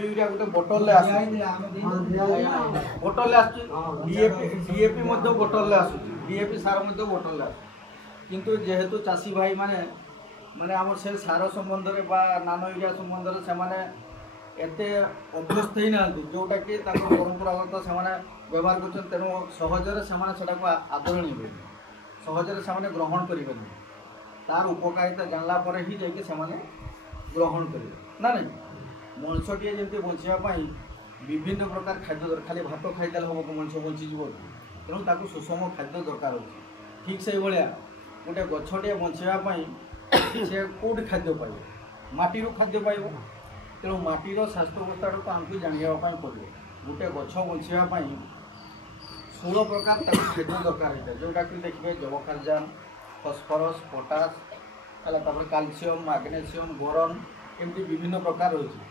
Urea गोटे bottle bottle DAP bottle DAP सार bottle किंतु जेहेतु चाषी भाई माने माने आम से सार संबंध में नानो यूरिया संबंध से एते अभ्यस्त ही ना जोटा कि परंपरागत से व्यवहार कर तेणु सहजरे से आदरणीय हुए सहजरे से ग्रहण करेंगे तार उपकारिता जानला ही जाकि ग्रहण करेंगे ना नहीं मनुष्यटे जमी बचापी विभिन्न प्रकार खाद्य खाली भात खाईदे हम मनुष्य बंचीज तेणु ताकू सुषम खाद्य दरकार हो ठीक से भाया गोटे गछटे बचापी से कौट खाद्य पाइब माटी खाद्य पाइब तेणु माटीर स्वास्थ्य अवस्था को आमको जानापी पड़े गोटे गछ बचापी 16 प्रकार खाद्य दरकार होता है जोटा कि देखिए जबकारजान फस्फरस पोटास है कैल्शियम मैग्नेशियम बोरन एमती विभिन्न प्रकार रही है।